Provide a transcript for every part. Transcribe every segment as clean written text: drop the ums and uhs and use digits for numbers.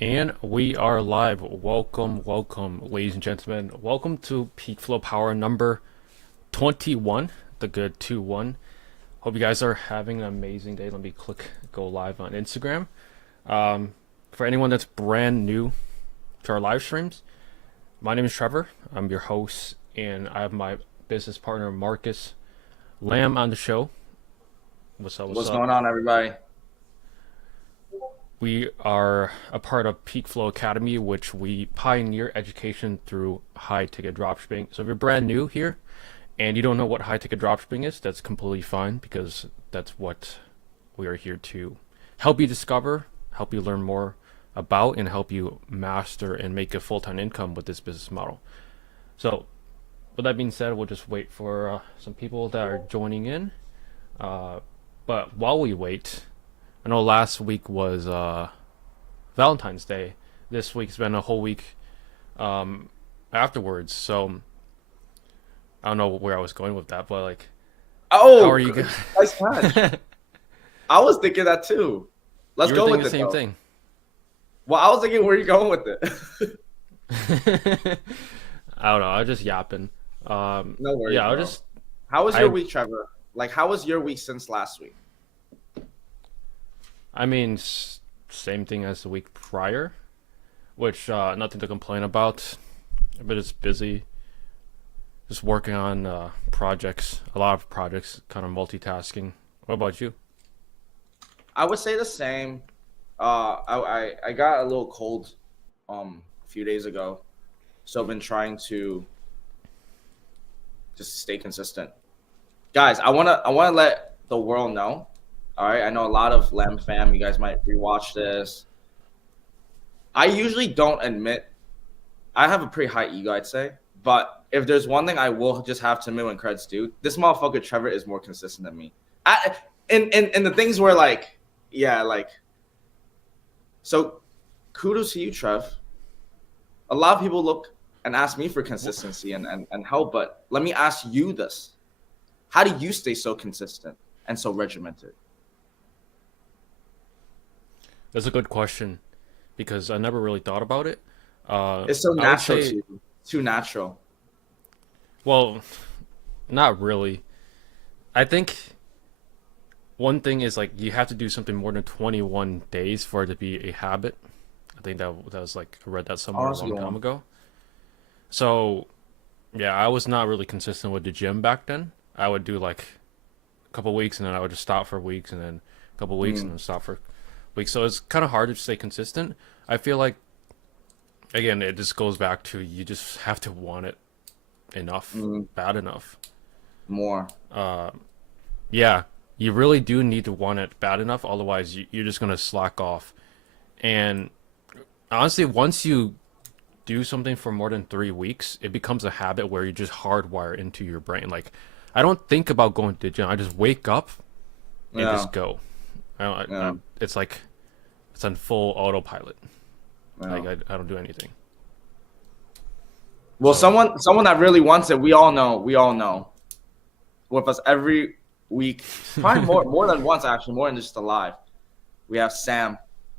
And we are live. Welcome, ladies and gentlemen. Welcome to PeakFlow Power number 21, the good 2-1. Hope you guys are having an amazing day. Let me go live on Instagram. For anyone that's brand new to our live streams, my name is Trevor. I'm your host, and I have my business partner, Marcus Lamb, on the show. What's up? What's What's up? going on, everybody? We are a part of PeakFlow Academy, which we pioneer education through high ticket dropshipping. So if you're brand new here and you don't know what high ticket dropshipping is, that's completely fine because that's what we are here to help you discover, help you learn more about, and help you master and make a full time income with this business model. So, with that being said, we'll just wait for some people that are joining in. But while we wait, I know last week was Valentine's Day. This week's been a whole week afterwards. So I don't know where I was going with that, but like, how are Oh, you guys? nice catch. I was thinking that too. Let's You were go thinking with the it same though. thing. Well, I was thinking where are you going with it? I don't know. I was just yapping. No worries, Yeah, I bro. was just How was your I week, Trevor? Like, how was your week since last week? I mean same thing as the week prior, which nothing to complain about. But it's busy. Just working on projects, a lot of projects, kind of multitasking. What about you? I would say the same. I got a little cold a few days ago, so I've been trying to just stay consistent. Guys, I wanna let the world know. All right, I know a lot of Lamb fam. You guys might rewatch this. I usually don't admit I have a pretty high ego, I'd say. But if there's one thing I will just have to admit when creds do, this motherfucker Trevor is more consistent than me. In the things where like, yeah, like, so kudos to you, Trev. A lot of people look and ask me for consistency and help, but let me ask you this. How do you stay so consistent and so regimented? That's a good question because I never really thought about it. It's so I would natural to say, you. Too natural. well, not really. I think one thing is like you have to do something more than 21 days for it to be a habit. I think that was like I read that Oh, somewhere a that's a long good time one. ago. So yeah, I was not really consistent with the gym back then. I would do like a couple weeks and then I would just stop for weeks and then a couple weeks and Mm, then stop for weeks. So it's kind of hard to stay consistent. I feel like again, it just goes back to you just have to want it enough, mm, bad enough. more. Yeah, you really do need to want it bad enough. Otherwise, you're just gonna slack off. And honestly, once you do something for more than 3 weeks, it becomes a habit where you just hardwire into your brain. Like, I don't think about going to the gym. I just wake up and Yeah, just go. yeah, It's like it's on full autopilot. yeah. Like I don't do anything. Well, So someone that really wants it, we all know. With us every week, probably more than once actually, more than just alive. We have Sam.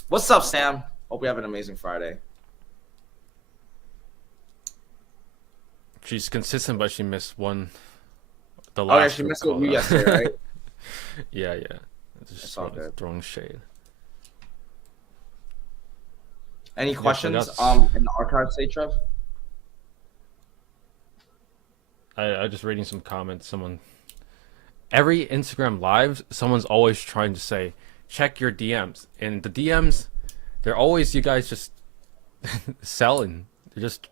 What's up, Sam? Hope we have an amazing Friday. she's consistent, but she missed the Oh yeah, last she group missed with call. you yesterday, right? Yeah, yeah. Just It's all good. throwing shade. Any Yep, I questions got. in the archive, say Trev? I just reading some comments. Someone every Instagram live, someone's always trying to say, check your DMs, and the DMs, they're always you guys just selling. They're just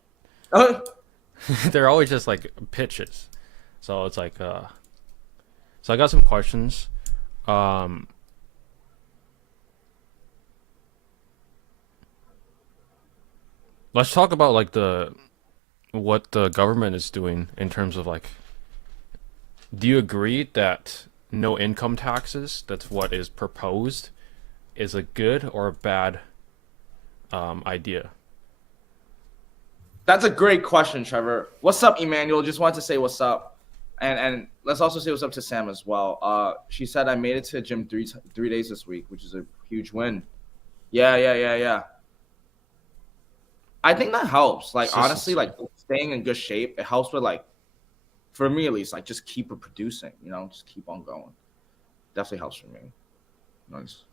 they're always just like pitches. So it's like so I got some questions. Um, let's talk about like the what the government is doing in terms of like do you agree that no income taxes, that's what is proposed, is a good or a bad idea? That's a great question, Trevor. What's up, Emmanuel? Just wanted to say what's up. And let's also say what's up to Sam as well. She said I made it to the gym 3 days this week, which is a huge win. Yeah, yeah, yeah, yeah. I think that helps. Like honestly, Consistency. like staying in good shape, it helps with like for me at least, like just keep producing, just keep on going. Definitely helps for me. Nice.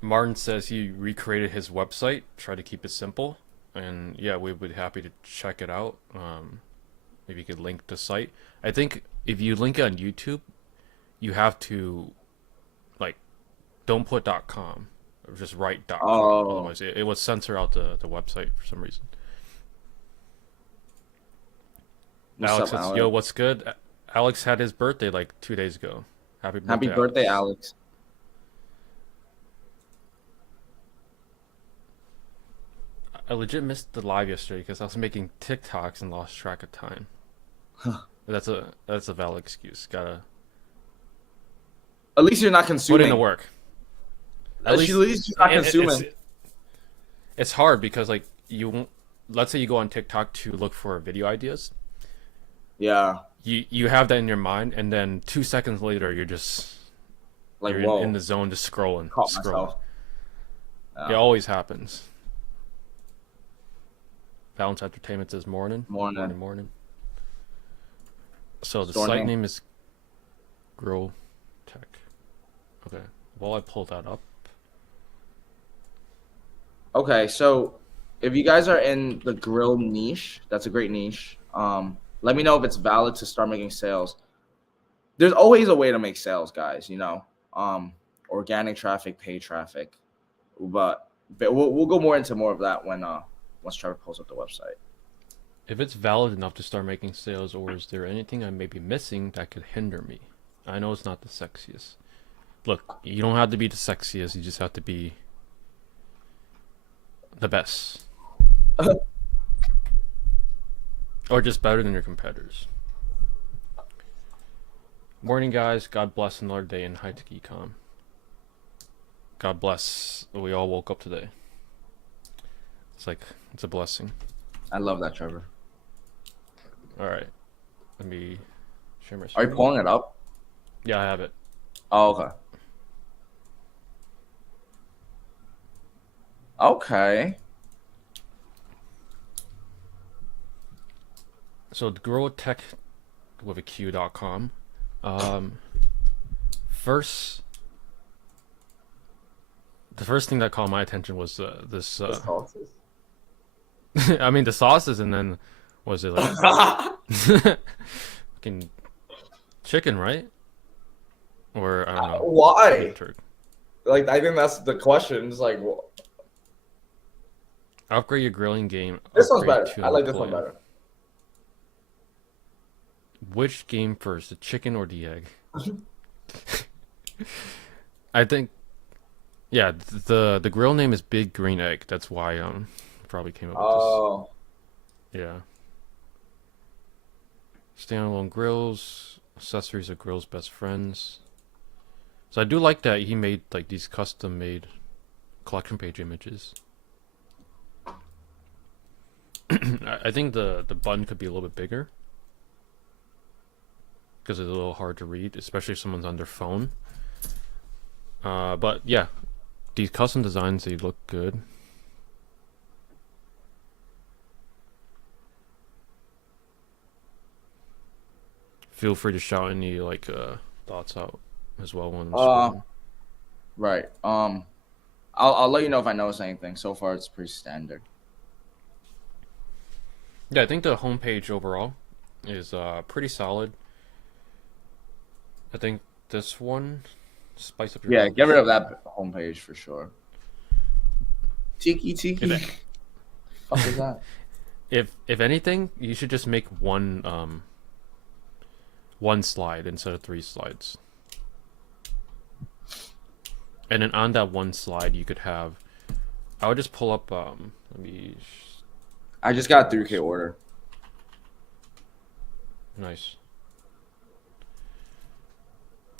Martin says he recreated his website, try to keep it simple, and yeah, we would be happy to check it out. Maybe you could link the site. I think if you link it on YouTube, you have to like don't put .com, or just write .com. Oh, Otherwise, it would censor out the website for some reason. what's Alex up, says, "Yo, Alex? what's good?" Alex had his birthday like 2 days ago. Happy Happy birthday, birthday, Alex. Alex. I legit missed the live yesterday because I was making TikToks and lost track of time. That's a valid excuse. Gotta At least you're not put in the consuming. work. At At least least you're not it's consuming. it's hard because like let's say you go on TikTok to look for video ideas. Yeah. You have that in your mind, and then 2 seconds later Like, you're in whoa, the zone just scrolling, caught scrolling. myself. It Yeah. always happens. Balance Entertainment says morning, Morning. morning, morning. So the Store site name. name is Grow Tech. Okay. While I pull that up. Okay, so if you guys are in the grill niche, that's a great niche. Let me know if it's valid to start making sales. There's always a way to make sales, guys. Organic traffic, paid traffic, but we'll go more into more of that when once Trevor pulls up the website. If it's valid enough to start making sales, or is there anything I may be missing that could hinder me? I know it's not the sexiest. Look, you don't have to be the sexiest, you just have to be the best. Or just better than your competitors. Morning, guys. God bless another day in high tech ecom. God bless that we all woke up today. It's a blessing. I love that, Trevor. Alright. Let me share my Are you screen. pulling it up? Yeah, I have it. Oh, okay. Okay. So growtech with a Q.com. First, the first thing that caught my attention was this. I mean, the sauces, and then was it like fucking chicken, right? Or I don't know, chicken Why? turkey. Like, I think that's the question. It's like, well, Upgrade your grilling game. this one's Upgrade better. to I like this one Napoleon. better. Which game first, the chicken or the egg? I think, yeah, the grill name is Big Green Egg. That's why probably came up with this. Oh, Yeah. Standalone grills, accessories are grills' best friends. So I do like that he made like these custom made collection page images. I think the button could be a little bit bigger because it's a little hard to read, especially if someone's on their phone. But yeah, these custom designs, they look good. Feel free to shout any like thoughts out as well when I'm scrolling. right. I'll let you know if I notice anything. So far, it's pretty standard. Yeah, I think the homepage overall is pretty solid. I think this one spice up your Yeah, get lunch. rid of that homepage for sure. Tiki tiki. If Fuck is that? if anything, you should just make one slide instead of 3 slides. And then on that one slide, you could have. I would just pull up. Let me. I just got a 3K order. Nice.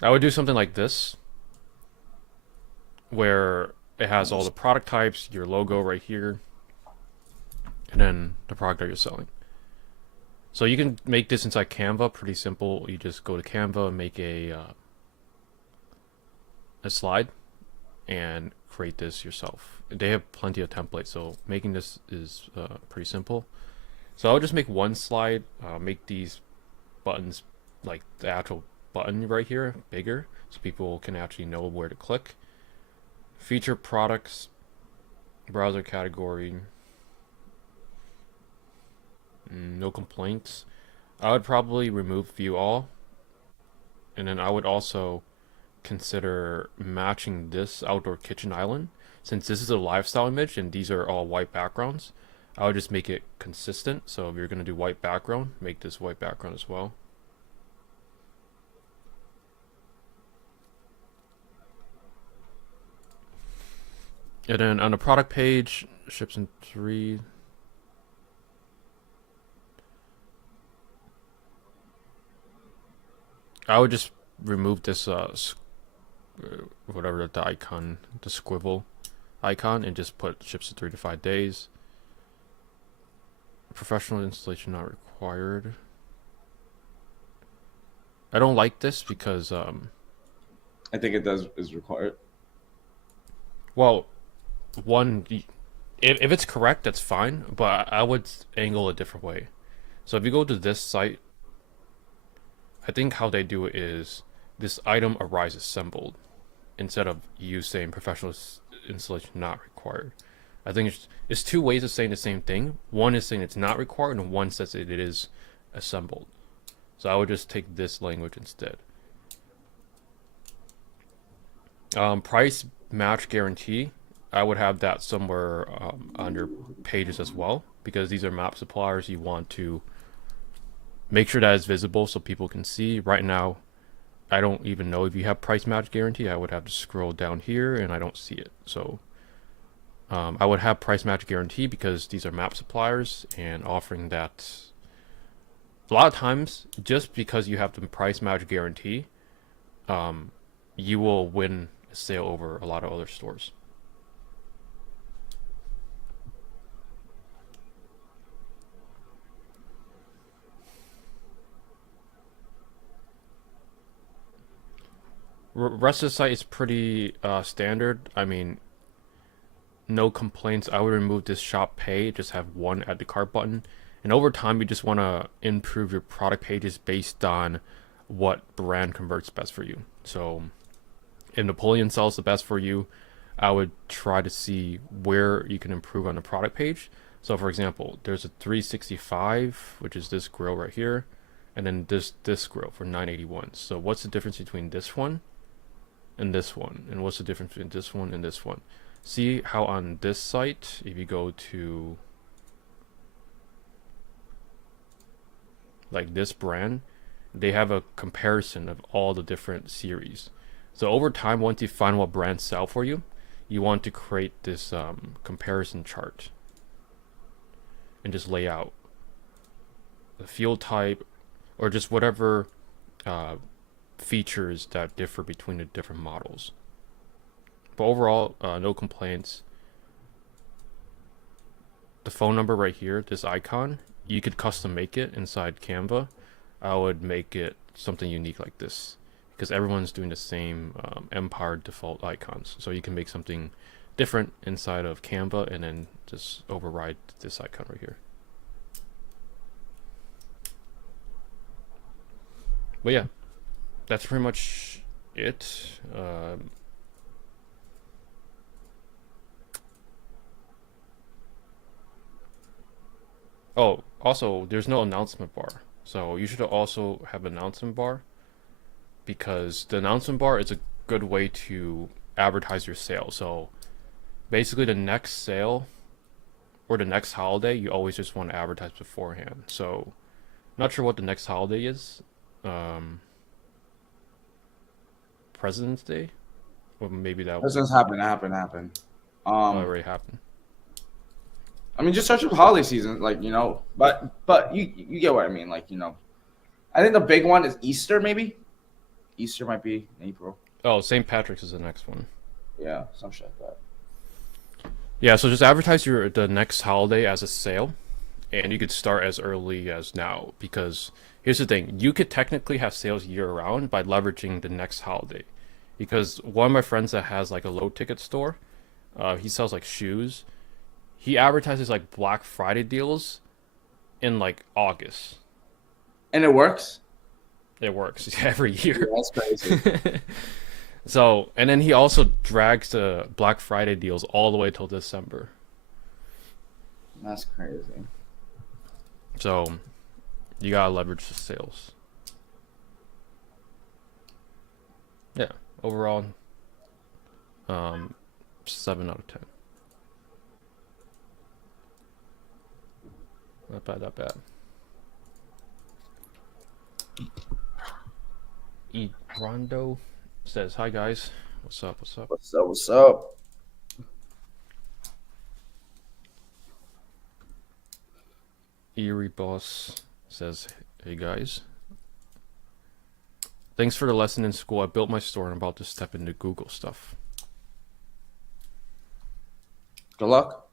I would do something like this, where it has all the product types, your logo right here, and then the product that you're selling. So you can make this inside Canva, pretty simple. You just go to Canva and make a slide, and create this yourself. They have plenty of templates, so making this is pretty simple. So I'll just make one slide, make these buttons, like the actual button right here, bigger, so people can actually know where to click. Feature products, browser category, no complaints. I would probably remove view all, and then I would also consider matching this outdoor kitchen island. Since this is a lifestyle image and these are all white backgrounds, I would just make it consistent. So if you're going to do white background, make this white background as well. And then on the product page, ships in 3. I would just remove this whatever the icon, the squivel icon, and just put ships in 3 to 5 days. Professional installation not required. I don't like this because I think it is required. well, one, if it's correct, that's fine, but I would angle a different way. So if you go to this site, I think how they do it is this item arrives assembled instead of you saying professional installation not required. I think it's two ways of saying the same thing. One is saying it's not required, and one says it is assembled. So I would just take this language instead. Price match guarantee, I would have that somewhere under pages as well, because these are map suppliers. You want to make sure that it's visible so people can see. Right now, I don't even know if you have price match guarantee. I would have to scroll down here and I don't see it. So I would have price match guarantee because these are map suppliers, and offering that a lot of times, just because you have the price match guarantee, you will win a sale over a lot of other stores. Rest of the site is pretty standard. I mean, no complaints. I would remove this shop pay, just have one add to cart button. And over time, you just want to improve your product pages based on what brand converts best for you. So if Napoleon sells the best for you, I would try to see where you can improve on the product page. So for example, there's a 365, which is this grill right here, and then this grill for 981. So what's the difference between this one and this one? And what's the difference between this one and this one? See how on this site, if you go to like this brand, they have a comparison of all the different series. So over time, once you find what brands sell for you, you want to create this comparison chart and just lay out the field type or just whatever features that differ between the different models. But overall, no complaints. The phone number right here, this icon, you could custom make it inside Canva. I would make it something unique like this, because everyone's doing the same Empire default icons. So you can make something different inside of Canva and then just override this icon right here. But yeah, that's pretty much it. Oh, also, there's no announcement bar. So you should also have an announcement bar, because the announcement bar is a good way to advertise your sale. So basically the next sale or the next holiday, you always just want to advertise beforehand. So not sure what the next holiday is. President's Day? Or maybe that This has happened. already happened. I mean, just search up holiday season, like, but you get what I mean, like, I think the big one is Easter, maybe. Easter might be in April. Oh, St. Patrick's is the next one. Yeah, some shit like that. Yeah, so just advertise the next holiday as a sale, and you could start as early as now, because here's the thing, you could technically have sales year round by leveraging the next holiday. because one of my friends that has like a low ticket store, he sells like shoes. He advertises like Black Friday deals in like August. And it works. It works every Yeah, year. that's crazy. So, and then he also drags the Black Friday deals all the way till December. That's crazy. So, you gotta leverage the sales. Yeah, overall, 7 out of 10. Not bad, not bad. Rondo says, "Hi guys, what's up? What's up?" What's up? What's up? Erie Boss says, "Hey guys, thanks for the lesson in school. I built my store and I'm about to step into Google stuff." Good luck.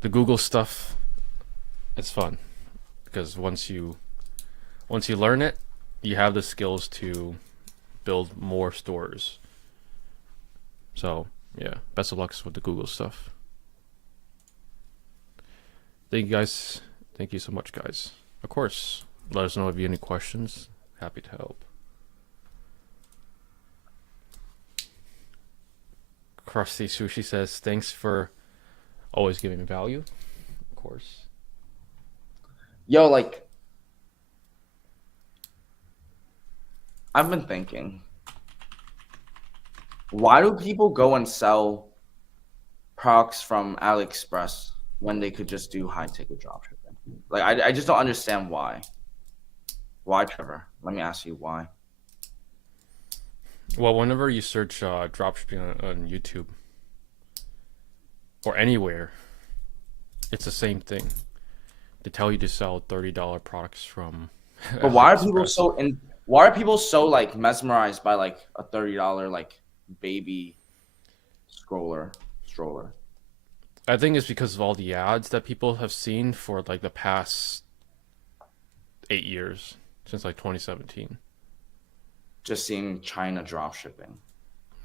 The Google stuff, it's fun because once you learn it, you have the skills to build more stores. So yeah, best of luck with the Google stuff. Thank you guys. Thank you so much, guys. Of course, let us know if you have any questions. Happy to help. Krusty Sushi says, "Thanks for always giving value." Of course. Yo, like, I've been thinking, why do people go and sell products from AliExpress when they could just do high ticket dropshipping? Like, I just don't understand why. Why, Trevor? Let me ask you why. Well, whenever you search dropshipping on YouTube or anywhere, it's the same thing. They tell you to sell $30 products from But why are people AliExpress. why are people so like mesmerized by like a $30 like baby stroller? I think it's because of all the ads that people have seen for like the past 8 years, since like 2017. Just seeing China drop shipping.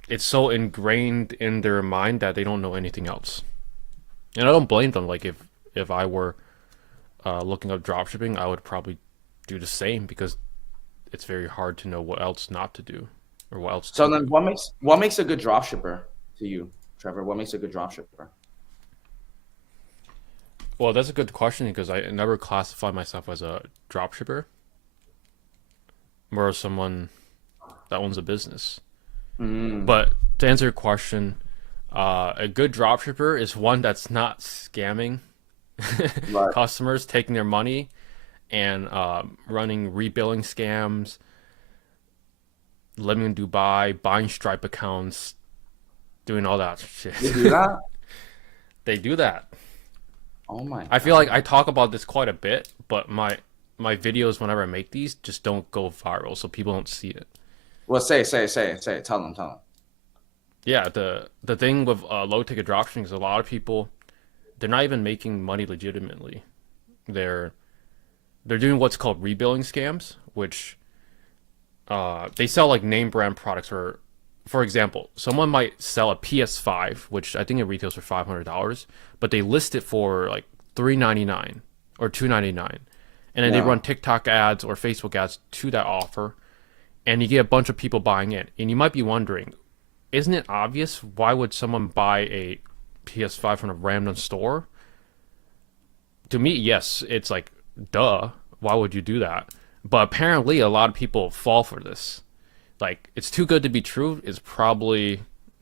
It's so ingrained in their mind that they don't know anything else. And I don't blame them. Like if I were looking up dropshipping, I would probably do the same because it's very hard to know what else not to do or what else So to then do. what makes a good drop shipper to you, Trevor? What makes a good drop shipper? Well, that's a good question because I never classify myself as a dropshipper or as someone that owns a business. Mm, But to answer your question, a good dropshipper is one that's not scamming right. customers, taking their money, and running rebilling scams, living in Dubai, buying Stripe accounts, doing all that shit. You do that? They do that. Oh my I feel god. like I talk about this quite a bit, but my videos whenever I make these just don't go viral, so people don't see it. Well, say it. Tell them. Yeah, the thing with low ticket dropshipping is a lot of people they're not even making money legitimately. They're they're doing what's called rebilling scams, which they sell like name brand products. Or, for example, someone might sell a PS5, which I think it retails for $500, but they list it for like $399 or $299, and then they Yeah. run TikTok ads or Facebook ads to that offer, and you get a bunch of people buying it. And you might be wondering, isn't it obvious? Why would someone buy a PS5 from a random store? To me, yes, it's like, duh. Why would you do that? But apparently, a lot of people fall for this. Like, it's too good to be true. It's probably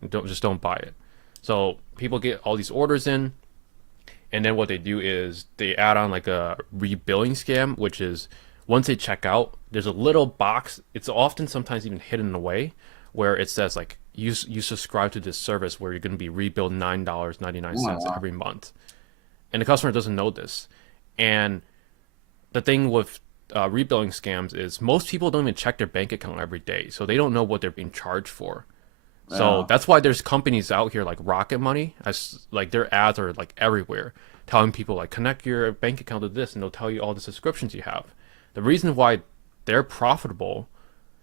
don't buy it. So people get all these orders in, and then what they do is they add on like a rebilling scam, which is once they check out, there's a little box. It's often sometimes even hidden away where it says like you subscribe to this service where you're going to be rebilled Oh my $9.99 god. every month, and the customer doesn't know this. And the thing with rebilling scams is most people don't even check their bank account every day, so they don't know what they're being charged for. So Yeah. that's why there's companies out here like Rocket Money, as like their ads are like everywhere, telling people like connect your bank account to this, and they'll tell you all the subscriptions you have. The reason why they're profitable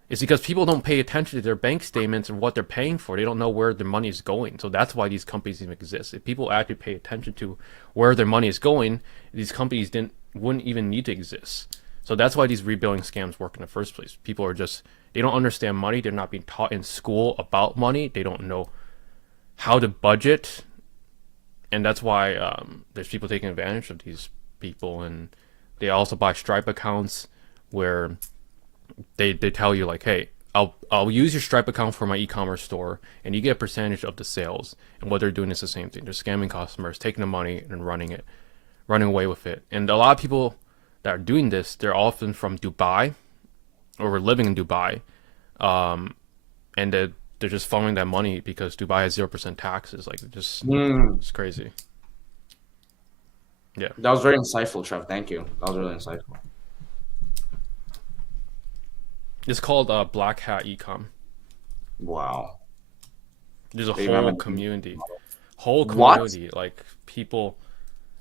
It's because people don't pay attention to their bank statements and what they're paying for. They don't know where their money is going. So that's why these companies even exist. If people actually pay attention to where their money is going, these companies wouldn't even need to exist. So that's why these rebilling scams work in the first place. People are just they don't understand money. They're not being taught in school about money. They don't know how to budget, and that's why there's people taking advantage of these people. And they also buy Stripe accounts where they tell you like, hey, I'll use your Stripe account for my e-commerce store, and you get a percentage of the sales. And what they're doing is the same thing. They're scamming customers, taking the money and running away with it. And a lot of people that are doing this, they're often from Dubai or were living in Dubai, and they're just following that money because Dubai has 0% taxes. Like, it's crazy. Yeah, That was very insightful, Trev. Thank you. That was really insightful. it's called Black Hat Ecom. Wow. There's a They whole remember- community, What? like people.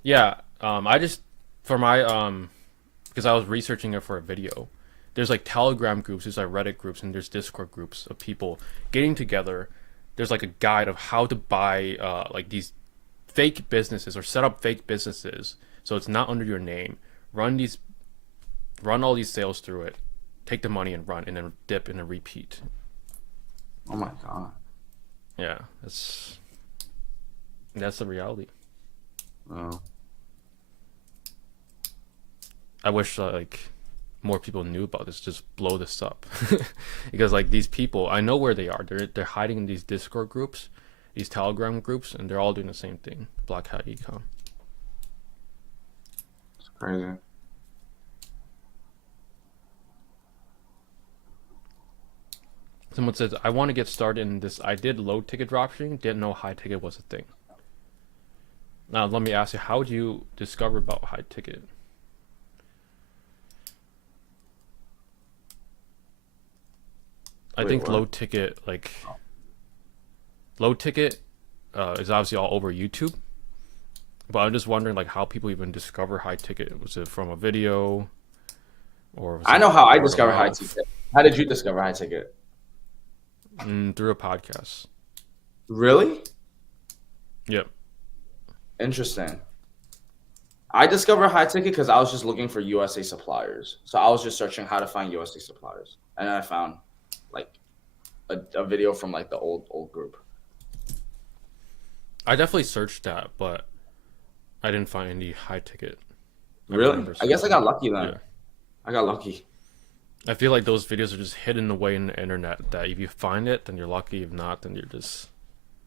Yeah, I just for my because I was researching it for a video. There's like Telegram groups, there's like Reddit groups, and there's Discord groups of people getting together. There's like a guide of how to buy like these fake businesses or set up fake businesses so it's not under your name. Run all these sales through it, take the money and run, and then dip and then repeat. Oh my god. Yeah, that's the reality. Oh. I wish like more people knew about this. Just blow this up, because like these people, I know where they are. They're hiding in these Discord groups, these Telegram groups, and they're all doing the same thing. Black Hat Ecom. It's crazy. Someone says, I want to get started in this. I did low ticket dropshipping, didn't know high ticket was a thing. Now let me ask you, how did you discover about high ticket? I Wait, think what? low ticket is obviously all over YouTube, but I'm just wondering like how people even discover high ticket. Was it from a video, or was I it know how I word of discovered high mouth? ticket. How did you discover high ticket? Through a podcast. Really? Yep. Interesting. I discovered high ticket because I was just looking for USA suppliers. So I was just searching how to find USA suppliers, and then I found like a video from like the old group. I definitely searched that, but I didn't find any high ticket. Really? remember I guess I searching. got lucky then. Yeah. I got lucky. I feel like those videos are just hidden away in the internet. That if you find it, then you're lucky. If not, then you're just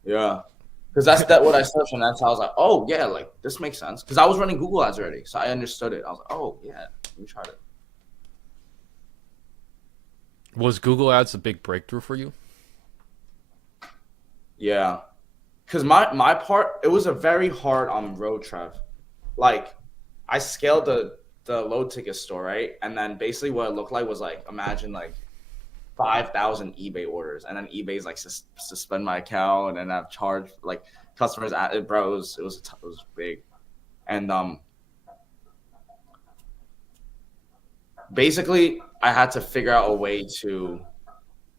Yeah. Because that's what I searched, and that's how I was like, oh yeah, like this makes sense. Because I was running Google Ads already, so I understood it. I was like, oh yeah, let me try it. Was Google Ads a big breakthrough for you? Yeah. Because my part, it was a very hard road, Trev. Like, I scaled the low ticket store, right? And then basically what it looked like was like, imagine like 5,000 eBay orders, and then eBay's like suspend my account, and I've charged like customers at it, bro. It was big, and basically I had to figure out a way to.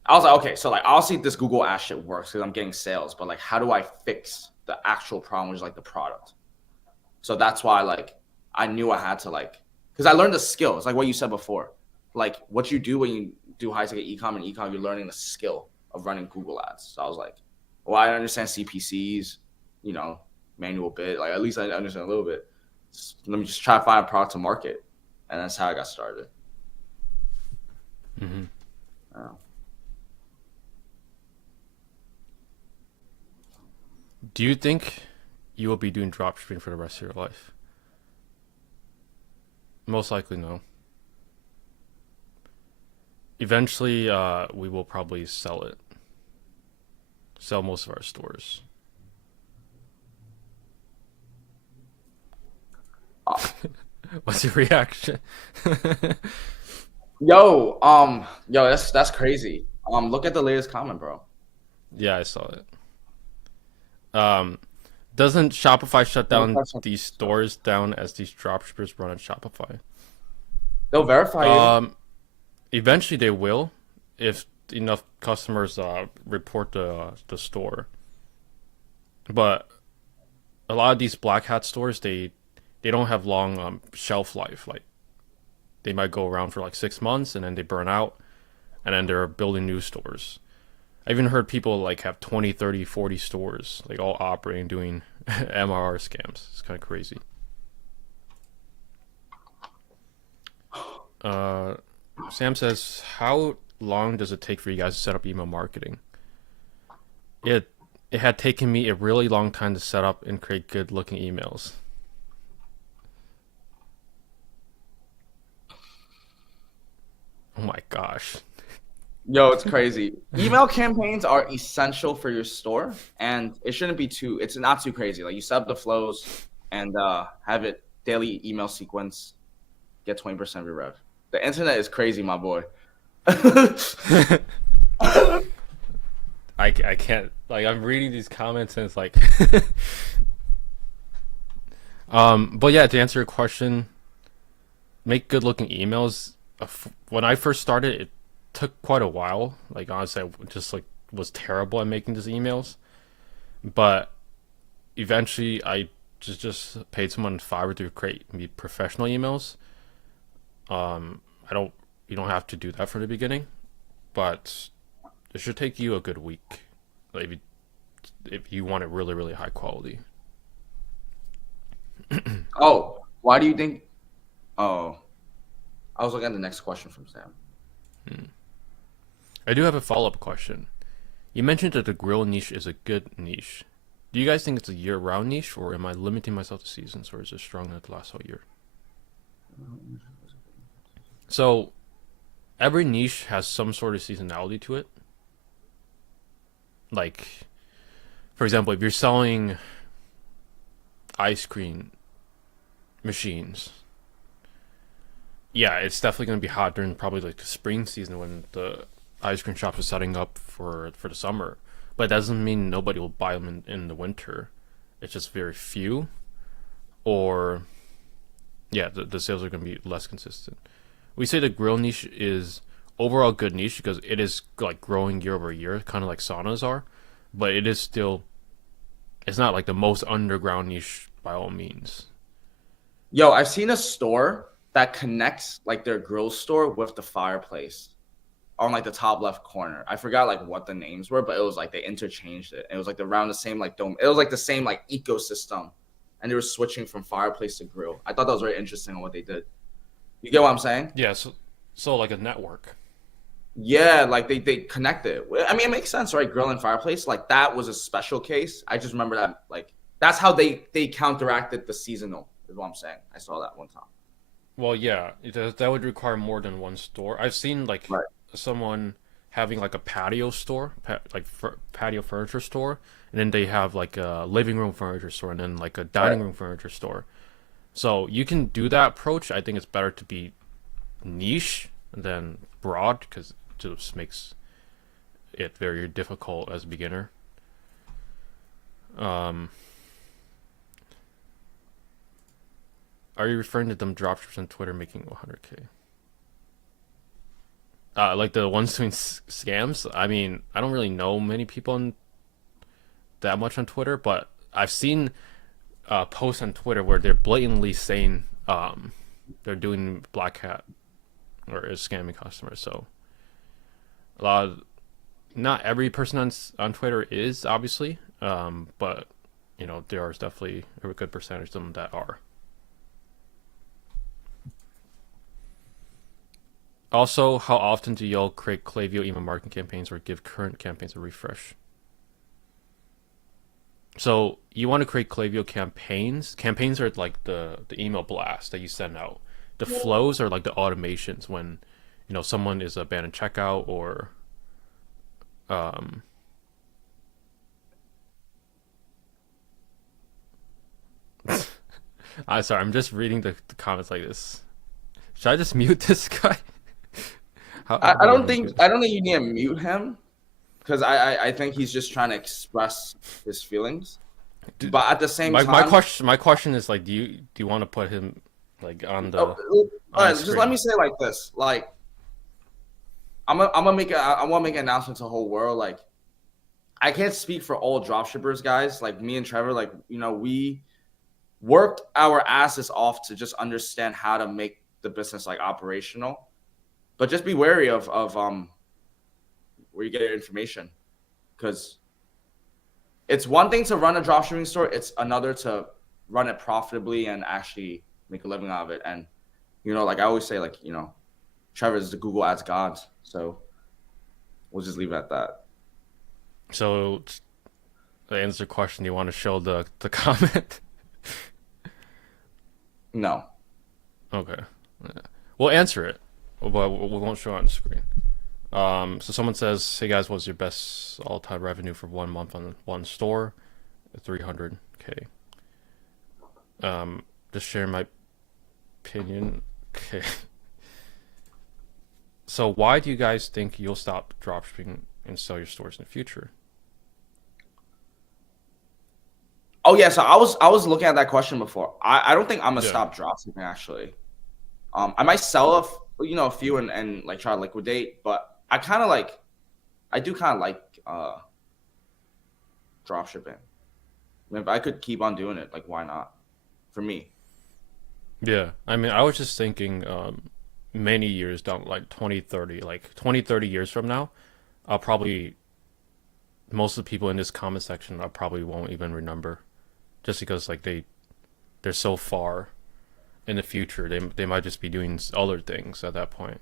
I was like, okay, so like I'll see if this Google Ads shit works because I'm getting sales, but like how do I fix the actual problem, which is like the product? So that's why like I knew I had to like, because I learned the skills, like what you said before, like what you do when you do high ticket ecom and ecom, you're learning the skill of running Google Ads. So I was like, well, I understand CPCs, manual bid, like at least I understand a little bit. Let me just try to find a product to market, and that's how I got started. Mm-hmm. Do you think you will be doing dropshipping for the rest of your life? Most likely, no. Eventually, we will probably sell it. Sell most of our stores. What's your reaction? Yo, that's crazy. Look at the latest comment, bro. Yeah, I saw it. Doesn't Shopify shut down these stores down as these dropshippers run on Shopify? They'll verify you. Eventually they will, if enough customers report the store. But a lot of these black hat stores, they don't have long shelf life. Like they might go around for like 6 months and then they burn out, and then they're building new stores. I even heard people like have 20, 30, 40 stores, like all operating, doing MRR scams. It's kind of crazy. Sam says, how long does it take for you guys to set up email marketing? It had taken me a really long time to set up and create good looking emails. Oh my gosh. Yo, it's crazy. Email campaigns are essential for your store, and it shouldn't be it's not too crazy. Like you set up the flows and have it daily email sequence, get 20% of your rev. The internet is crazy, my boy. I can't, like, I'm reading these comments and it's like but yeah, to answer your question, make good looking emails. When I first started, it took quite a while. Like honestly, I just like was terrible at making these emails, but eventually I just paid someone Fiverr to create me professional emails. I don't You don't have to do that from the beginning, but it should take you a good week, like if you want it really really high quality. Oh, why do you think? Oh, I was looking at the next question from Sam. I do have a follow-up question. You mentioned that the grill niche is a good niche. Do you guys think it's a year-round niche, or am I limiting myself to seasons, or is it strong enough to last all year? So every niche has some sort of seasonality to it. Like, for example, if you're selling ice cream machines, yeah, it's definitely going to be hot during probably like the spring season when the ice cream shops are setting up for the summer. But it doesn't mean nobody will buy them in the winter. It's just very few, or yeah, the sales are going to be less consistent. We say the grill niche is overall good niche because it is like growing year over year, kind of like saunas are, but it is still, it's not like the most underground niche by all means. Yo, I've seen a store that connects like their grill store with the fireplace on like the top left corner. I forgot like what the names were, but it was like they interchanged it. It was like around the same like dome. It was like the same like ecosystem, and they were switching from fireplace to grill. I thought that was very interesting on what they did. You get what I'm saying? Yeah, so like a network. Yeah, like they connected. I mean, it makes sense, right? Grill and fireplace, like that was a special case. I just remember that like that's how they counteracted the seasonal. Is what I'm saying. I saw that one time. Well, yeah, that would require more than one store. I've seen like Right. someone having like a patio store, patio furniture store, and then they have like a living room furniture store, and then like a dining Right. room furniture store. So you can do that approach. I think it's better to be niche than broad because it just makes it very difficult as a beginner. Um, are you referring to them dropshippers on Twitter making 100K? Like the ones doing scams. I mean, I don't really know many people that much on Twitter, but I've seen posts on Twitter where they're blatantly saying they're doing black hat or is scamming customers. So a lot of, not every person on Twitter is obviously, but you know there are definitely a good percentage of them that are. Also, how often do y'all create Klaviyo email marketing campaigns or give current campaigns a refresh? So you want to create Klaviyo campaigns. Campaigns are like the email blast that you send out. The flows are like the automations when you know someone is abandoned checkout or um I'm sorry, I'm just reading the comments like this. Should I just mute this guy? How I do I don't mute think this? you need to mute him because I think he's just trying to express his feelings. But at the same time, My question is like, do you want to put him like oh, all on right, the just let me screen? say it like this. Like I want to make an announcement to the whole world. Like, I can't speak for all dropshippers, guys. Like me and Trevor, like, we worked our asses off to just understand how to make the business like operational. But just be wary of where you get your information, because it's one thing to run a dropshipping store, it's another to run it profitably and actually make a living out of it. And like I always say, like, Trevor is the Google Ads god. So we'll just leave it at that. So to answer the question, you want to show the comment? No. Okay. We'll answer it, but we won't show it on the screen. So someone says, "Hey guys, what's your best all-time revenue for 1 month on one store?" 300K. Just sharing my opinion. Okay. So why do you guys think you'll stop dropshipping and sell your stores in the future? Oh yeah, so I was looking at that question before. I don't think I'm gonna Yeah. stop dropshipping actually. I might sell a few and like try to liquidate, but I do kind of like drop shipping. I mean, if I could keep on doing it, like why not? For me. Yeah. I mean, I was just thinking many years down, like 2030, like 20, 30 years from now, I'll probably, most of the people in this comment section, I probably won't even remember just because like they're so far in the future. They might just be doing other things at that point.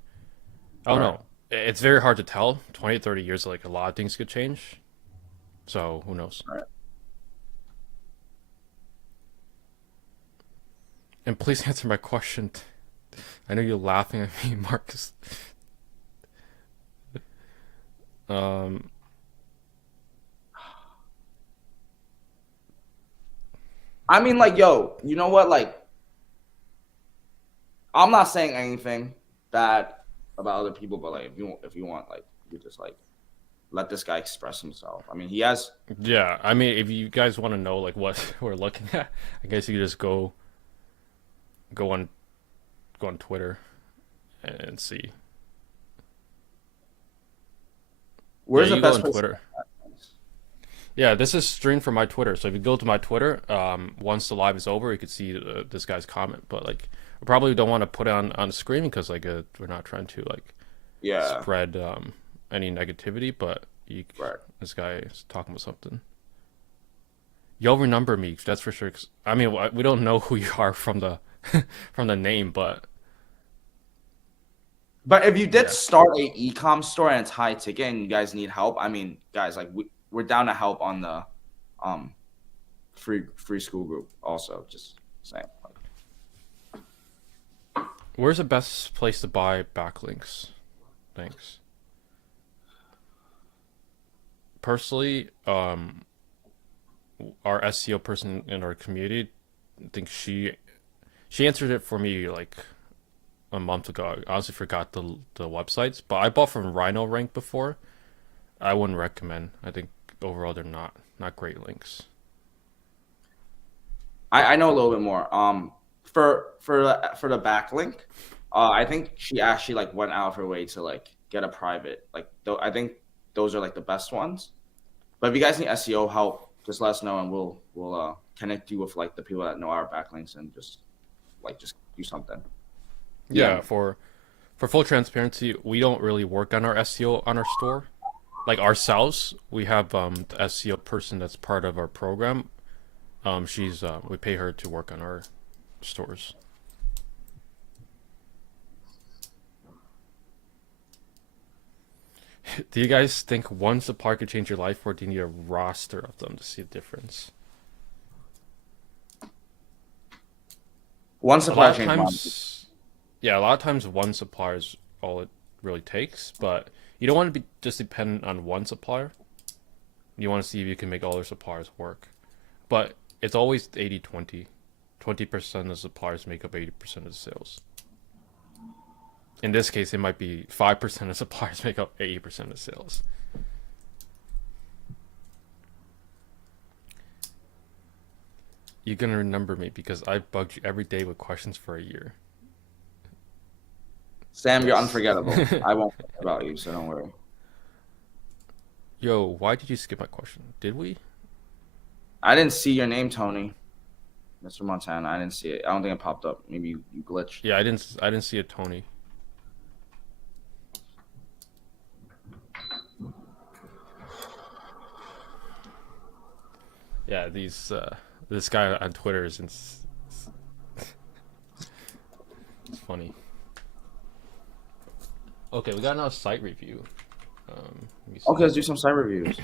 I don't Right. know. It's very hard to tell. 20, 30 years, like a lot of things could change. So who knows? Right. And please answer my question. I know you're laughing at me, Marcus. Um, I mean, like, yo, you know what? Like, I'm not saying anything bad about other people, but like, if you want, like, you just like let this guy express himself. I mean, he has. yeah, I mean, if you guys want to know like what we're looking at, I guess you could just go on go on Twitter and see. Yeah, Where's the you go best on place? Twitter. Yeah, this is streamed from my Twitter. So if you go to my Twitter, once the live is over, you could see this guy's comment. But like, I probably don't want to put it on the screen because like we're not trying to like Yeah. spread any negativity. But Right. this guy is talking about something. You'll remember me, that's for sure. 'Cause, I mean, we don't know who you are from the from the name, but But if you did yeah, start a e-com store and it's high ticket and you guys need help, I mean, guys, like we're down to help on the um free school group also. Just saying. where's the best place to buy backlinks? Thanks. Personally, our SEO person in our community, I think she answered it for me like a month ago. I honestly forgot the websites, but I bought from Rhino Rank before. I wouldn't recommend. I think overall they're not great links. I know a little bit more. For the backlink, I think she actually like went out of her way to like get a private. Like though I think those are like the best ones. But if you guys need SEO help, just let us know and we'll connect you with like the people that know our backlinks and just do something. Yeah, DM. for full transparency, we don't really work on our SEO on our store. Like ourselves, we have the SEO person that's part of our program. She's we pay her to work on our stores. Do you guys think one supplier could change your life, or do you need a roster of them to see the difference? One A lot supplier of changed my times, yeah, a lot of times one supplier is all it really takes, but you don't want to be just dependent on one supplier. You want to see if you can make all their suppliers work. But it's always 80-20. 20% of suppliers make up 80% of the sales. In this case, it might be 5% of suppliers make up 80% of sales. You're gonna remember me because I bugged you every day with questions for a year. Sam, you're Yes. unforgettable. I won't forget about you, so don't worry. Yo, why did you skip my question? Did we? I didn't see your name, Tony. Mr. Montana. I didn't see it. I don't think it popped up. Maybe you glitched. Yeah, I didn't see it, Tony. Yeah, this guy on Twitter is it's funny. Okay, we got another site review. Let me see. Okay, let's do some site reviews.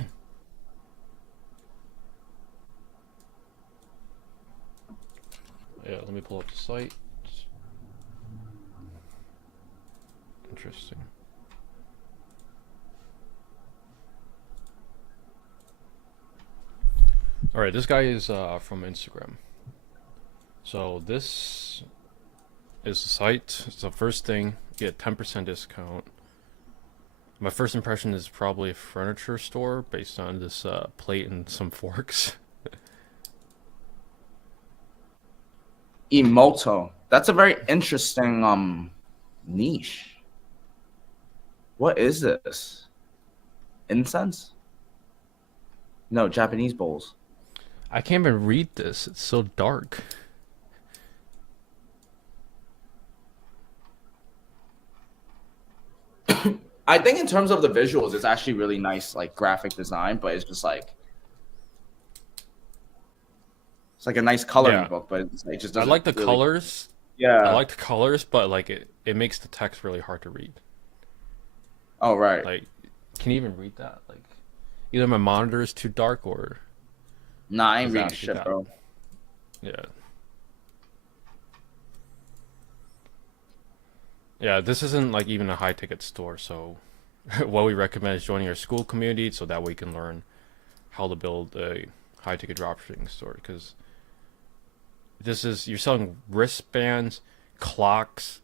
Yeah, let me pull up the site. Interesting. All right, this guy is from Instagram. So this is the site. It's the first thing. You get 10% discount. My first impression is probably a furniture store based on this plate and some forks. Emoto. That's a very interesting niche. What is this? Incense? No, Japanese bowls. I can't even read this. It's so dark. I think in terms of the visuals, it's actually really nice, like graphic design, but it's just like it's like a nice coloring Yeah, book, but it just I doesn't like the really. colors. I Yeah. like the colors, but like it makes the text really hard to read. Oh right. Like, can you even read that? Like, either my monitor is too dark or Nah, I ain't is reading actually shit, that. bro. Yeah. Yeah, this isn't like even a high ticket store, so what we recommend is joining our school community so that way you can learn how to build a high ticket dropshipping store because this is you're selling wristbands, clocks,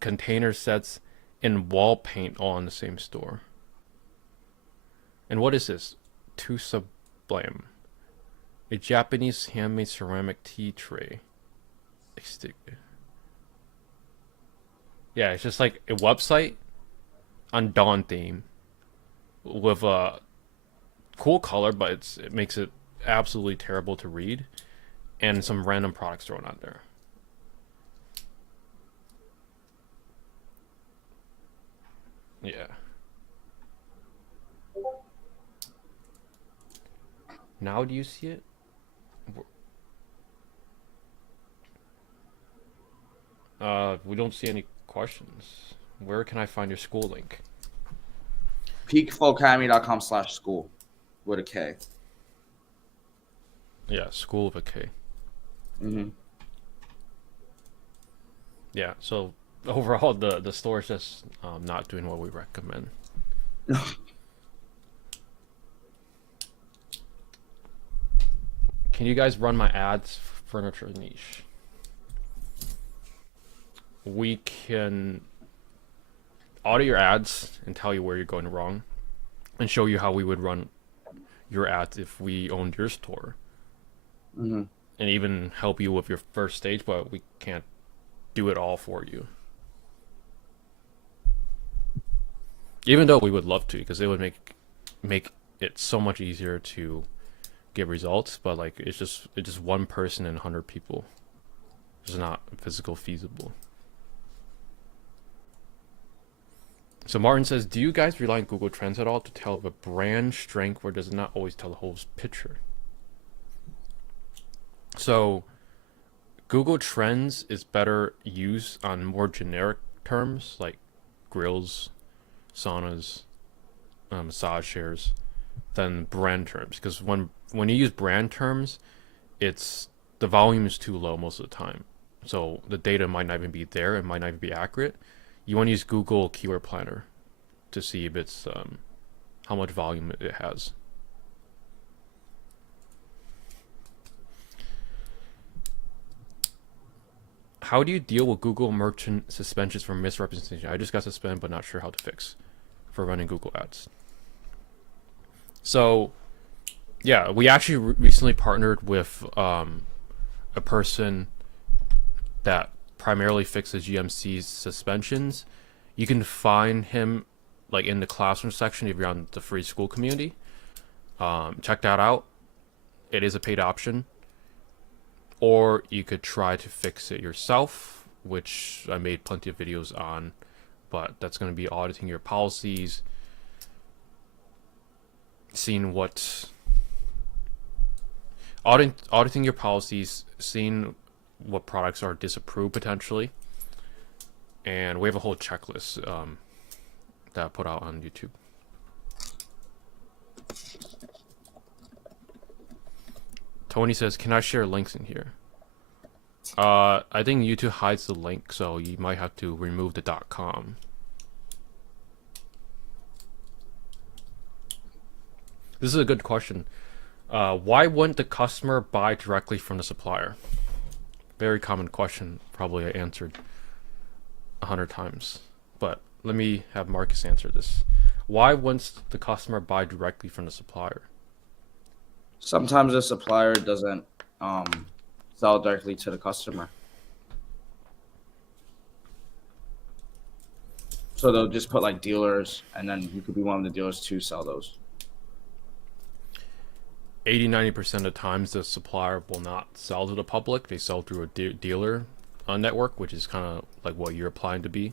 container sets, and wall paint all in the same store. And what is this? Too sublime. A Japanese handmade ceramic tea tray. Yeah, it's just like a website on Dawn theme with a cool color, but it makes it absolutely terrible to read, and some random products thrown on there. Yeah. Now do you see it? We don't see any questions. Where can I find your school link? PeakFlowAcademy.com/school with a K. Yeah, school of a K. Mm-hmm. Yeah, so overall the store is just not doing what we recommend. Can you guys run my ads for furniture niche? We can audit your ads and tell you where you're going wrong and show you how we would run your ads if we owned your store Mm-hmm. and even help you with your first stage, but we can't do it all for you. Even though we would love to, because it would make it so much easier to get results, but like it's just one person and 100 people. It's not physical feasible. So Martin says, do you guys rely on Google Trends at all to tell of a brand strength, or does it not always tell the whole picture? So Google Trends is better used on more generic terms like grills, saunas, massage chairs than brand terms, because when you use brand terms, it's the volume is too low most of the time, so the data might not even be there. It might not even be accurate. You want to use Google Keyword Planner to see if it's how much volume it has. How do you deal with Google merchant suspensions for misrepresentation? I just got suspended, but not sure how to fix for running Google ads. So, yeah, we actually recently partnered with a person that primarily fixes GMC's suspensions. You can find him like in the classroom section if you're on the free school community. Check that out. It is a paid option. Or you could try to fix it yourself, which I made plenty of videos on, but that's going to be auditing your policies, seeing auditing your policies, seeing what products are disapproved potentially, and we have a whole checklist that I put out on YouTube. Tony says, "Can I share links in here?" I think YouTube hides the link, so you might have to remove the .com. This is a good question. Why wouldn't the customer buy directly from the supplier? Very common question, probably I answered 100 times. But let me have Marcus answer this. Why wouldn't the customer buy directly from the supplier? Sometimes the supplier doesn't sell directly to the customer. So they'll just put like dealers, and then you could be one of the dealers to sell those. 80-90% of the times the supplier will not sell to the public. They sell through a dealer network, which is kind of like what you're applying to be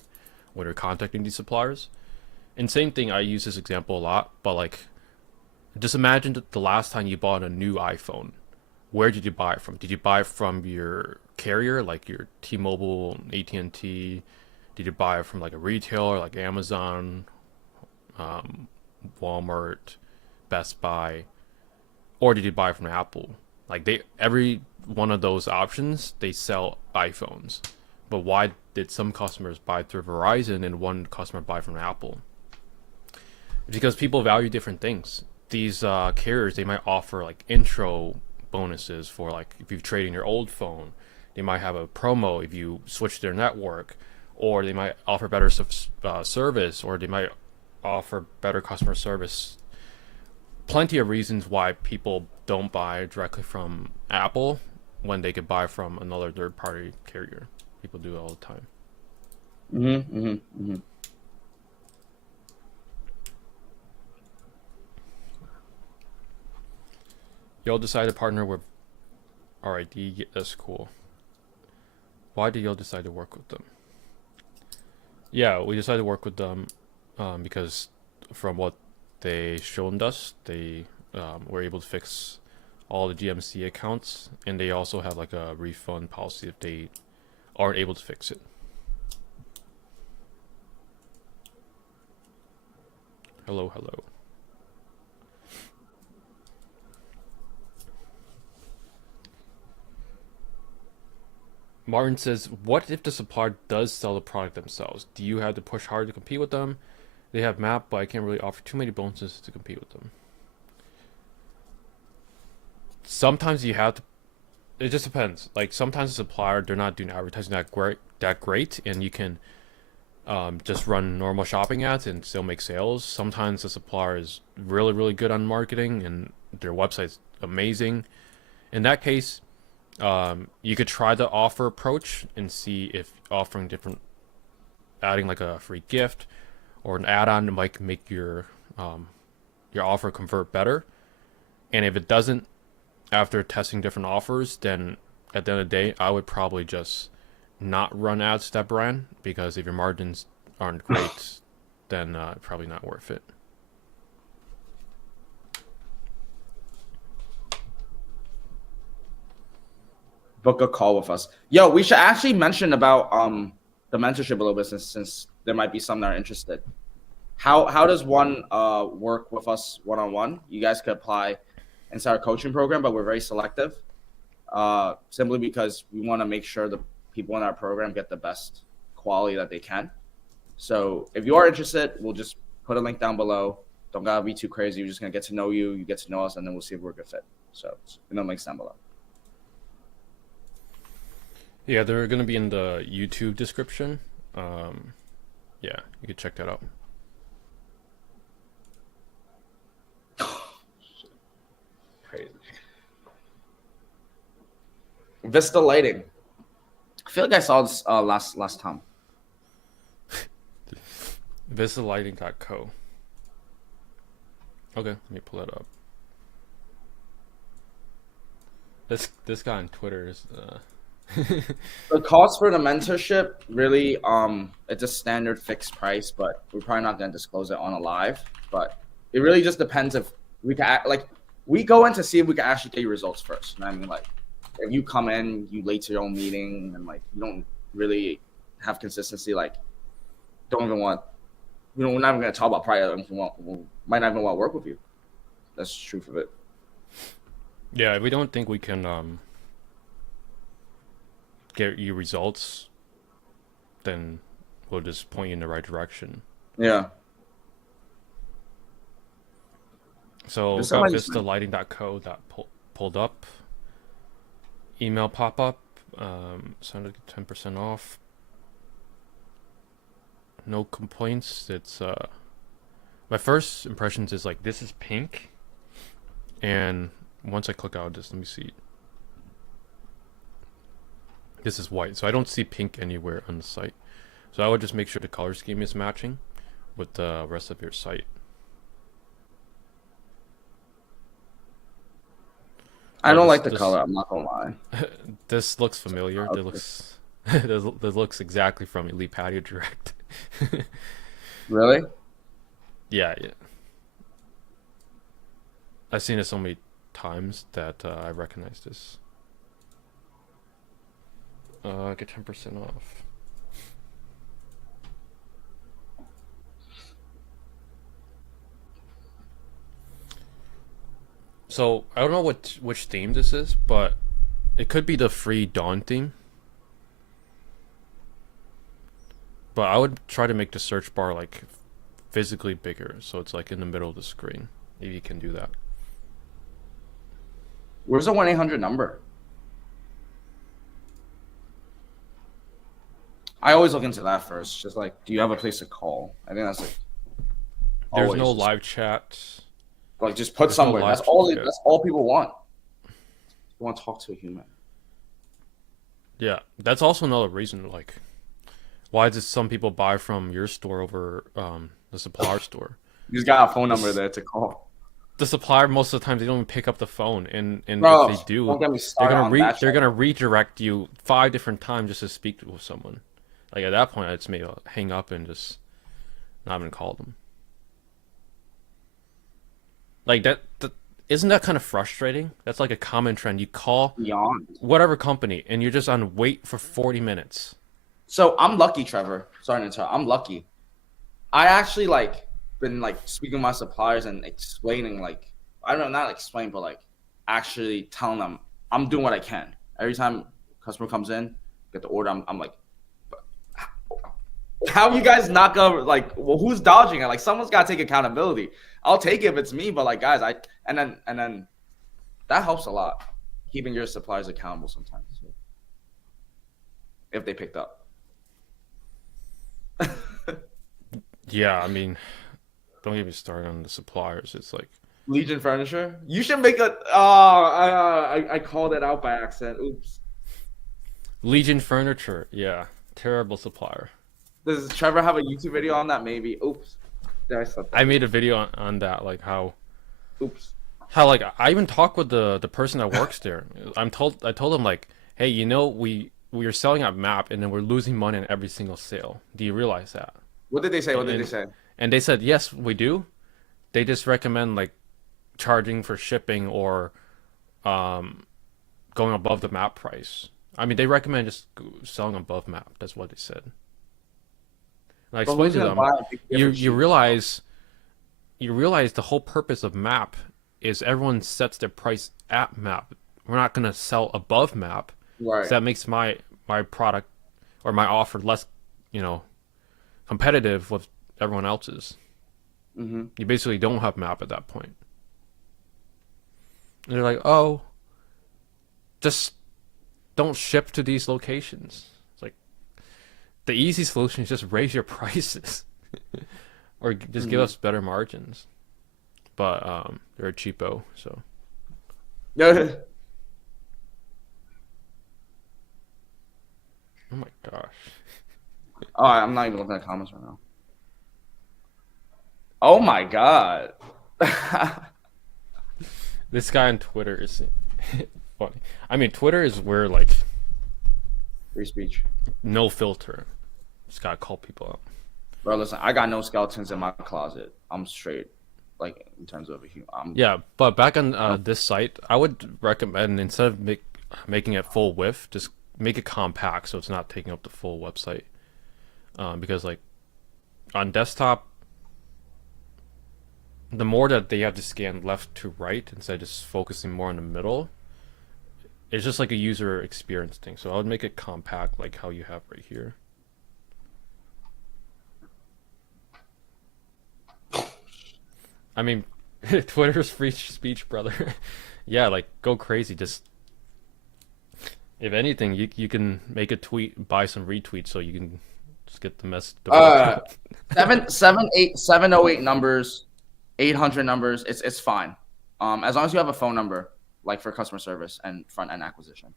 when you're contacting these suppliers. And same thing, I use this example a lot, but like, just imagine the last time you bought a new iPhone. Where did you buy it from? Did you buy it from your carrier, like your T-Mobile, AT&T? Did you buy it from like a retailer, like Amazon, Walmart, Best Buy? Or did you buy it from Apple? Like every one of those options, they sell iPhones. But why did some customers buy through Verizon and one customer buy from Apple? Because people value different things. These carriers, they might offer like intro bonuses for like if you trade in your old phone. They might have a promo if you switch their network, or they might offer better service, or they might offer better customer service. Plenty of reasons why people don't buy directly from Apple when they could buy from another third-party carrier. People do it all the time. Y'all decided to partner with RID. That's cool. Why did y'all decide to work with them? Yeah, we decided to work with them because from what they showed us, they were able to fix all the GMC accounts, and they also have like a refund policy if they aren't able to fix it. Hello. Martin says, what if the supplier does sell the product themselves? Do you have to push hard to compete with them? They have map, but I can't really offer too many bonuses to compete with them. Sometimes you have to. It just depends. Like sometimes the supplier, they're not doing advertising that great, and you can just run normal shopping ads and still make sales. Sometimes the supplier is really good on marketing and their website's amazing. In that case, you could try the offer approach and see if offering adding like a free gift or an add-on might make your offer convert better. And if it doesn't, after testing different offers, then at the end of the day, I would probably just not run ads to that brand, because if your margins aren't great, then probably not worth it. Book a call with us. Yo, we should actually mention about the mentorship a little bit, since there might be some that are interested. How does one work with us one-on-one? You guys could apply inside our coaching program, but we're very selective, simply because we want to make sure the people in our program get the best quality that they can. So if you are interested, we'll just put a link down below. Don't gotta be too crazy. We're just gonna get to know you. You get to know us, and then we'll see if we're a good fit. So the link's down below. Yeah, they're going to be in the YouTube description. Yeah, you can check that out. Crazy. Vista Lighting. feel like I saw this last time. VistaLighting.co. Okay, let me pull it up. This guy on Twitter is The cost for the mentorship really it's a standard fixed price, but we're probably not gonna disclose it on a live. But it really just depends if we can we go in to see if we can actually get you results first. You know what I mean? Like if you come in, you late to your own meeting and like you don't really have consistency, like don't even want we're not even gonna talk about price. We might not even want to work with you. That's the truth of it. yeah. We don't think we can get you results, then we'll just point you in the right direction. Yeah. So There's got somebody- VistaLighting.co that pulled up. Email pop up. Send it 10% off. No complaints. It's my first impressions is like this is pink, and once I click out, just let me see. This is white, so I don't see pink anywhere on the site. So I would just make sure the color scheme is matching with the rest of your site. I don't like the color. I'm not gonna lie. This looks familiar. Okay. This looks this looks exactly from Elite Patio Direct. Really? Yeah. I've seen it so many times that I recognize this. Get 10% off. So I don't know which theme this is, but it could be the free Dawn theme. But I would try to make the search bar like physically bigger, so it's like in the middle of the screen. If you can do that. Where's the 1-800 number? I always look into that first. Just like, do you have a place to call? I think that's like. There's always no just- live chat. Like, just put there's no somewhere. live That's all. chat. That's all people want. You want to talk to a human. Yeah, that's also another reason. Like, why does some people buy from your store over the supplier store? You just got a phone number there to call. The supplier most of the time they don't even pick up the phone, and Bro, if they do, don't get me they're started gonna on that they're shit. gonna redirect you 5 different times just to speak with someone. Like at that point, I'd just maybe hang up and just not even call them. Like that isn't that kind of frustrating? That's like a common trend. You call Beyond. whatever company and you're just on wait for 40 minutes. So I'm lucky, Trevor. Sorry to interrupt. I'm lucky. I actually like been like speaking to my suppliers and explaining like I don't know, not explain, but like actually telling them I'm doing what I can. Every time customer comes in, get the order, I'm like, how you guys not gonna like? Well, who's dodging it? Like someone's gotta take accountability. I'll take it if it's me, but like guys, and then that helps a lot, keeping your suppliers accountable sometimes if they picked up. Yeah, I mean, don't get me started on the suppliers. It's like Legion Furniture. You should make a. I called it out by accident. Oops. Legion Furniture. Yeah, terrible supplier. Does Trevor have a YouTube video on that? Maybe. Oops. Did I slip that? I made a video on that, like how Oops. like I even talked with the person that works there. I told him like, hey, you know we are selling at Map and then we're losing money on every single sale. Do you realize that? What did they say? What did they say? And they said yes, we do. They just recommend like charging for shipping or going above the Map price. I mean, they recommend just selling above Map. That's what they said. And I explained to them, you realize the whole purpose of Map is everyone sets their price at Map. We're not gonna sell above Map. Right. So that makes my product or my offer less, competitive with everyone else's. Mm-hmm. You basically don't have Map at that point. And they're like, oh, just don't ship to these locations. It's like the easy solution is just raise your prices or just give us better margins. But they're a cheapo, so. Oh my gosh. Oh, I'm not even looking at comments right now. Oh my god. This guy on Twitter is funny. I mean, Twitter is where like Free speech. no filter. Just gotta call people out. Bro, listen, I got no skeletons in my closet. I'm straight, like in terms of a human. Yeah, but back on this site, I would recommend instead of making it full width, just make it compact so it's not taking up the full website. Because like on desktop, the more that they have to scan left to right instead of just focusing more in the middle, it's just like a user experience thing. So I would make it compact like how you have right here. I mean, Twitter's free speech, brother. Yeah, like go crazy. Just if anything, you can make a tweet, buy some retweets, so you can just get the mess. 708 numbers, 800 numbers. It's fine. As long as you have a phone number, like for customer service and front end acquisition.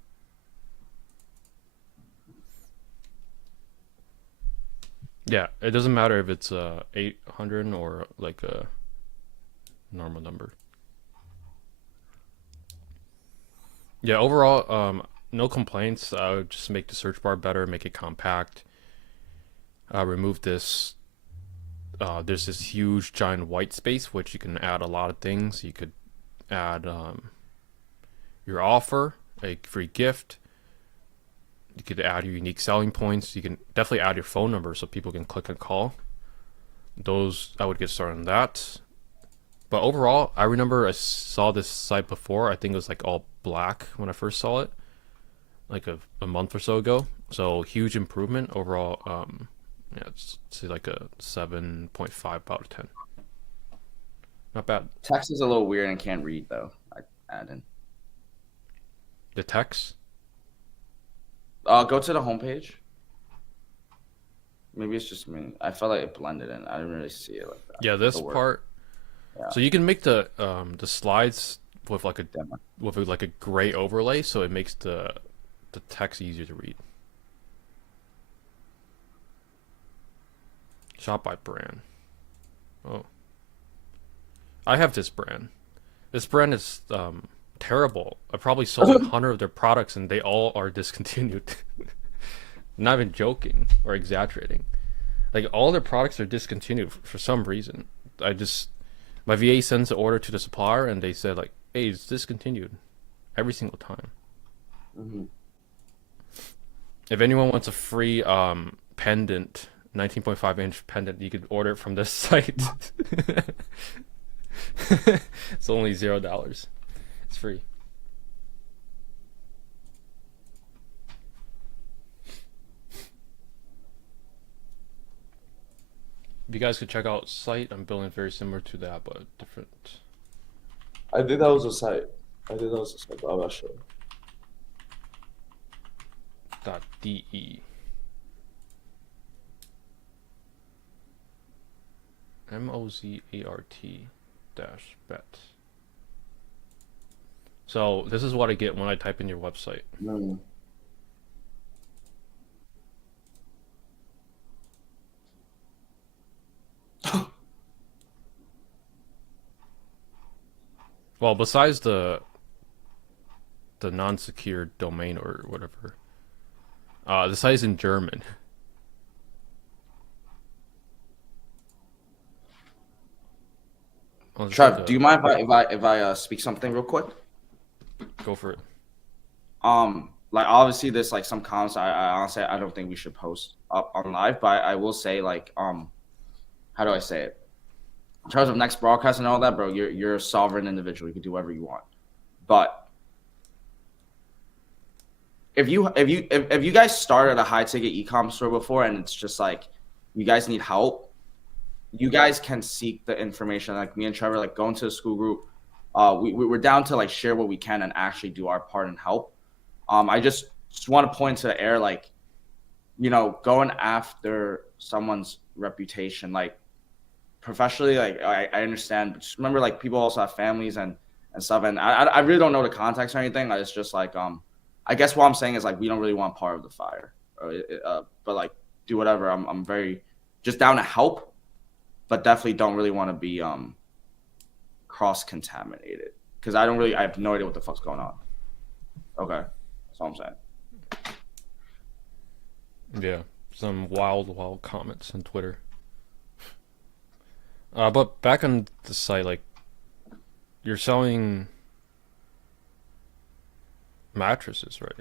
Yeah, it doesn't matter if it's 800 or like a normal number. Yeah, overall, no complaints. I would just make the search bar better, make it compact. Remove this. There's this huge giant white space which you can add a lot of things. You could add your offer, a free gift. You could add your unique selling points. You can definitely add your phone number so people can click and call. Those I would get started on that. But overall, I remember I saw this site before. I think it was like all black when I first saw it, like a month or so ago. So huge improvement overall. Yeah, it's like a 7.5 out of 10. Not bad. Text is a little weird and can't read though. I add in. The text. Go to the homepage. Maybe it's just me. I felt like it blended in. I didn't really see it like that. Yeah, this part. Yeah. So you can make the slides with like a Demo. like a gray overlay, so it makes the text easier to read. Shop by brand. Oh, I have this brand. This brand is terrible. I probably sold 100 of their products and they all are discontinued. Not even joking or exaggerating. Like all their products are discontinued for some reason. My VA sends the order to the supplier and they said like, "Hey, it's discontinued," every single time. Mm-hmm. If anyone wants a free pendant, 19.5-inch pendant, you could order it from this site. It's only $0. It's free. If you guys could check out site, I'm building very similar to that, but different. I think that was a site. But I'm not sure. .de. MOZART-bet. So this is what I get when I type in your website. Mm. Well, besides the non-secure domain or whatever, the site is in German. Trev, do you mind if I speak something real quick? Go for it. Like obviously there's like some comments I honestly I don't think we should post up on live, but I will say like how do I say it? In terms of next broadcast and all that, bro, you're a sovereign individual. You can do whatever you want. But if you guys started a high ticket e-com store before and it's just like you guys need help, you guys can seek the information. Like me and Trevor, like go into the school group. We're down to like share what we can and actually do our part and help. I just want to point to the air, like, you know, going after someone's reputation, like professionally, like I understand, but just remember, like people also have families and stuff, and I really don't know the context or anything. It's just like I guess what I'm saying is like we don't really want part of the fire. but like do whatever. I'm very just down to help, but definitely don't really want to be cross contaminated because I have no idea what the fuck's going on. Okay, that's all I'm saying. Yeah, some wild comments on Twitter. But back on the site, like you're selling mattresses, right?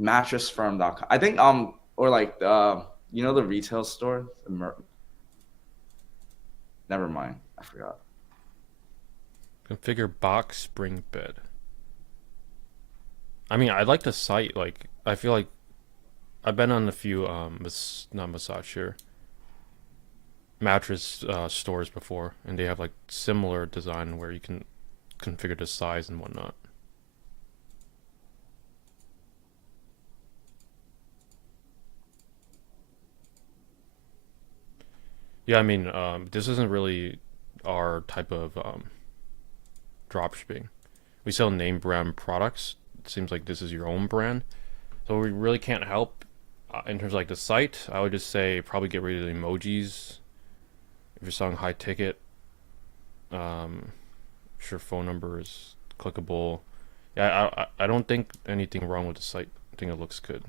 Mattressfirm.com. I think or like you know the retail store. Never mind, I forgot. Configure box spring bed. I mean, I like the site. Like, I feel like I've been on a few not massage here mattress stores before, and they have like similar design where you can configure the size and whatnot. Yeah, I mean, this isn't really our type of dropshipping. We sell name brand products. It seems like this is your own brand, so we really can't help in terms of like the site. I would just say probably get rid of the emojis if you're selling high ticket. Sure, phone number is clickable. Yeah, I don't think anything wrong with the site. I think it looks good.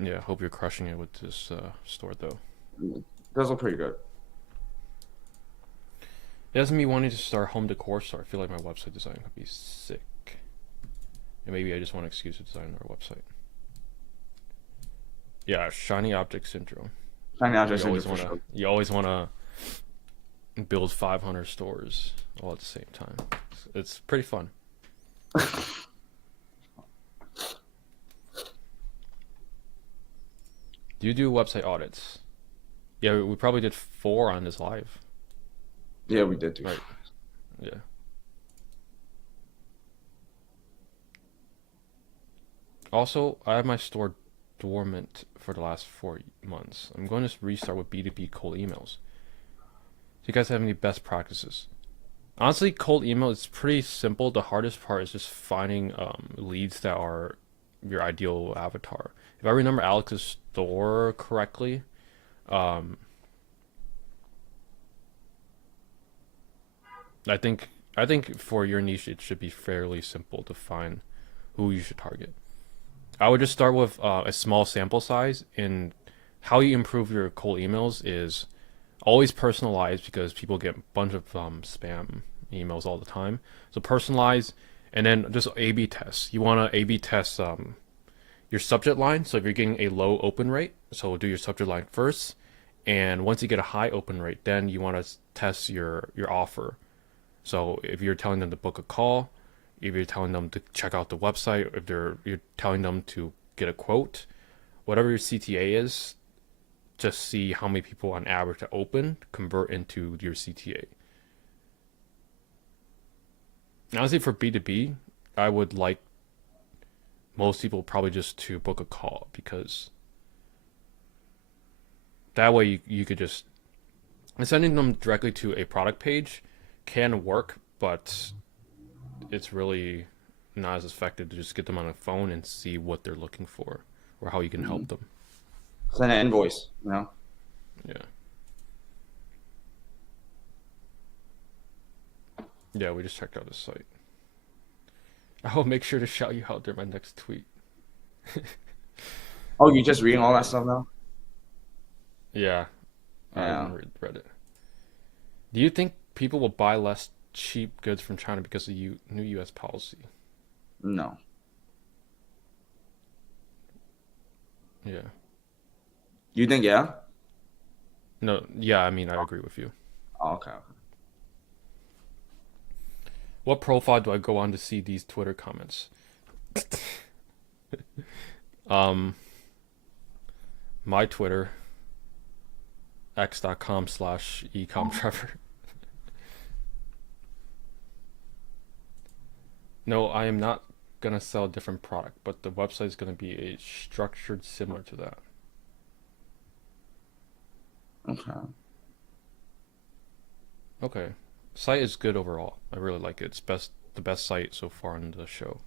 Yeah, hope you're crushing it with this store though. Those look pretty good. It has me wanting to start home decor store. I feel like my website design could be sick. And maybe I just want an excuse to design our website. Yeah, shiny object syndrome. You always want to build 500 stores all at the same time. It's pretty fun. Do you do website audits? Yeah, we probably did 4 on this live. Yeah, we did too. Right. Yeah. Also, I have my store dormant for the last 4 months. I'm going to restart with B2B cold emails. Do you guys have any best practices? Honestly, cold email is pretty simple. The hardest part is just finding leads that are your ideal avatar. If I remember Alex's store correctly, um, I think for your niche it should be fairly simple to find who you should target. I would just start with a small sample size, and how you improve your cold emails is always personalized because people get a bunch of spam emails all the time. So personalize, and then just A/B test. You want to A/B test your subject line. So if you're getting a low open rate, so do your subject line first, and once you get a high open rate, then you want to test your offer. So if you're telling them to book a call, if you're telling them to check out the website, if you're telling them to get a quote, whatever your CTA is, just see how many people on average that open convert into your CTA. Honestly, for B2B, I would like most people probably just to book a call because that way you could just sending them directly to a product page can work, but it's really not as effective to just get them on a phone and see what they're looking for or how you can help them. Send an invoice, you know? Yeah. Yeah, we just checked out the site. I will make sure to shout you out during my next tweet. Oh, you just reading all that stuff now? Yeah, I Yeah. haven't read it. Do you think people will buy less cheap goods from China because of new U.S. policy? No. Yeah. You think yeah? No, yeah, I mean, I agree with you. Oh, okay. What profile do I go on to see these Twitter comments? My Twitter, x.com/ecomtrevor. No, I am not gonna sell a different product, but the website is gonna be a structured similar to that. Okay. Okay. Site is good overall. I really like it. It's the best site so far on the show.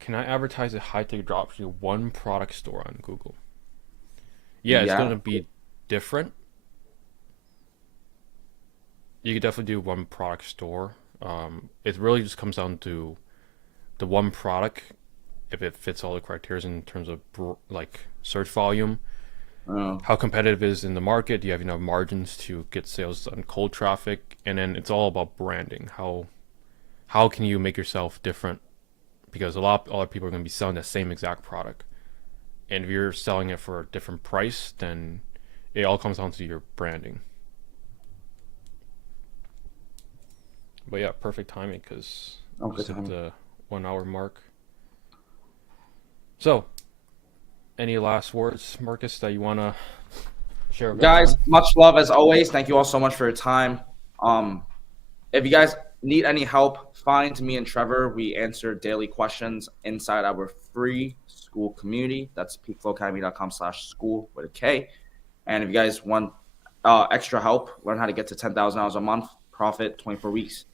Can I advertise a high ticket dropshipping one product store on Google? Yeah, it's Yeah. gonna be different. You could definitely do one product store. It really just comes down to the one product, if it fits all the criteria in terms of like search volume, Uh, how competitive it is in the market, do you have enough margins to get sales on cold traffic, and then it's all about branding. How can you make yourself different? Because a lot of other people are going to be selling the same exact product, and if you're selling it for a different price, then it all comes down to your branding. But yeah, perfect timing because oh, good just hit timing. the 1 hour mark. So, any last words, Marcus, that you want to share with Guys, everyone? much love as always. Thank you all so much for your time. If you guys need any help, find me and Trevor. We answer daily questions inside our free school community. That's peakflowacademy.com/school with a K. And if you guys want extra help, learn how to get to $10,000 a month, profit 24 weeks.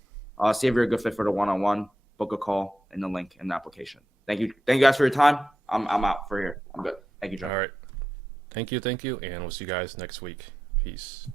See if you're a good fit for the one-on-one. Book a call in the link in the application. Thank you. Thank you guys for your time. I'm out for here. I'm good. Thank you, All Trevor. right. Thank you, and we'll see you guys next week. Peace.